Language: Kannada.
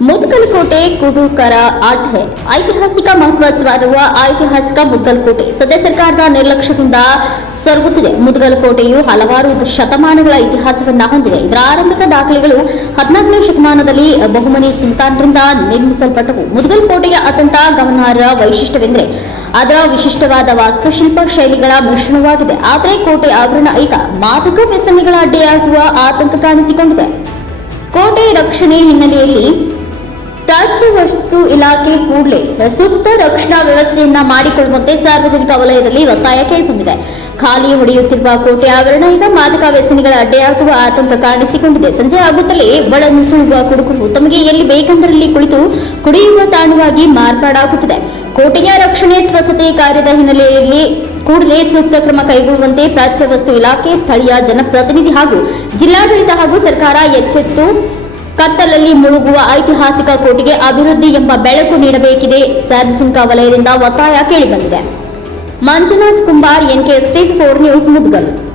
ಮುದ್ಗಲಕೋಟೆ ಕುಡುಕರ ಆಟೆ ಐತಿಹಾಸಿಕ ಮಹತ್ವ ಸಾರುವ ಐತಿಹಾಸಿಕ ಮುದ್ಗಲಕೋಟೆ ಸದ್ಯ ಸರ್ಕಾರದ ನಿರ್ಲಕ್ಷ್ಯದಿಂದ ಸೊರಗುತ್ತಿದೆ. ಮುದ್ಗಲಕೋಟೆಯು ಹಲವಾರು ಶತಮಾನಗಳ ಇತಿಹಾಸವನ್ನ ಹೊಂದಿದೆ. ಇದರ ಆರಂಭಿಕ ದಾಖಲೆಗಳು 14ನೇ ಶತಮಾನದಲ್ಲಿ ಬಹುಮನಿ ಸುಲ್ತಾನರಿಂದ ನಿರ್ಮಿಸಲ್ಪಟ್ಟವು. ಮುದ್ಗಲಕೋಟೆಯ ಅತ್ಯಂತ ಗಮನಾರ್ಹ ವೈಶಿಷ್ಟ್ಯವೆಂದರೆ ಅದರ ವಿಶಿಷ್ಟವಾದ ವಾಸ್ತುಶಿಲ್ಪ ಶೈಲಿಗಳ ಮಿಶ್ರಣವಾಗಿದೆ. ಆದರೆ ಕೋಟೆ ಆವರಣ ಈಗ ಮಾದಕ ವ್ಯಸನಿಗಳ ಅಡ್ಡೆಯಾಗುವ ಆತಂಕ ಕಾಣಿಸಿಕೊಂಡಿದೆ. ಕೋಟೆ ರಕ್ಷಣೆ ಹಿನ್ನೆಲೆಯಲ್ಲಿ ಪ್ರಾಚ್ಯ ವಸ್ತು ಇಲಾಖೆ ಕೂಡಲೇ ಸೂಕ್ತ ರಕ್ಷಣಾ ವ್ಯವಸ್ಥೆಯನ್ನ ಮಾಡಿಕೊಳ್ಳುವಂತೆ ಸಾರ್ವಜನಿಕ ವಲಯದಲ್ಲಿ ಒತ್ತಾಯ ಕೇಳಿಬಂದಿದೆ. ಖಾಲಿ ಹೊಡೆಯುತ್ತಿರುವ ಕೋಟೆ ಆವರಣ ಈಗ ಮಾದಕ ವ್ಯಸನಿಗಳ ಅಡ್ಡೆಯಾಗುವ ಆತಂಕ ಕಾಣಿಸಿಕೊಂಡಿದೆ. ಸಂಜೆ ಆಗುತ್ತಲೇ ಬಳನುಸುಳುವ ಕುಡುಕರು ತಮಗೆ ಎಲ್ಲಿ ಬೇಕೆಂದರಲ್ಲಿ ಕುಳಿತು ಕುಡಿಯುವ ತಾಣವಾಗಿ ಮಾರ್ಪಾಡಾಗುತ್ತಿದೆ. ಕೋಟೆಯ ರಕ್ಷಣೆ ಸ್ವಚ್ಛತೆ ಕಾರ್ಯದ ಹಿನ್ನೆಲೆಯಲ್ಲಿ ಕೂಡಲೇ ಸೂಕ್ತ ಕ್ರಮ ಕೈಗೊಳ್ಳುವಂತೆ ಪ್ರಾಚ್ಯ ವಸ್ತು ಇಲಾಖೆ, ಸ್ಥಳೀಯ ಜನಪ್ರತಿನಿಧಿ ಹಾಗೂ ಜಿಲ್ಲಾಡಳಿತ ಹಾಗೂ ಸರ್ಕಾರ ಎಚ್ಚೆತ್ತು ಕತ್ತಲಲ್ಲಿ ಮುಳುಗುವ ಐತಿಹಾಸಿಕ ಕೋಟೆಗೆ ಅಭಿವೃದ್ಧಿ ಎಂಬ ಬೆಳಕು ನೀಡಬೇಕಿದೆ. ಸಾರ್ವಜನಿಕ ವಲಯದಿಂದ ಒತ್ತಾಯ ಕೇಳಿಬಂದಿದೆ. Manjunath Kumbar, NK State 4 News, Mudgal.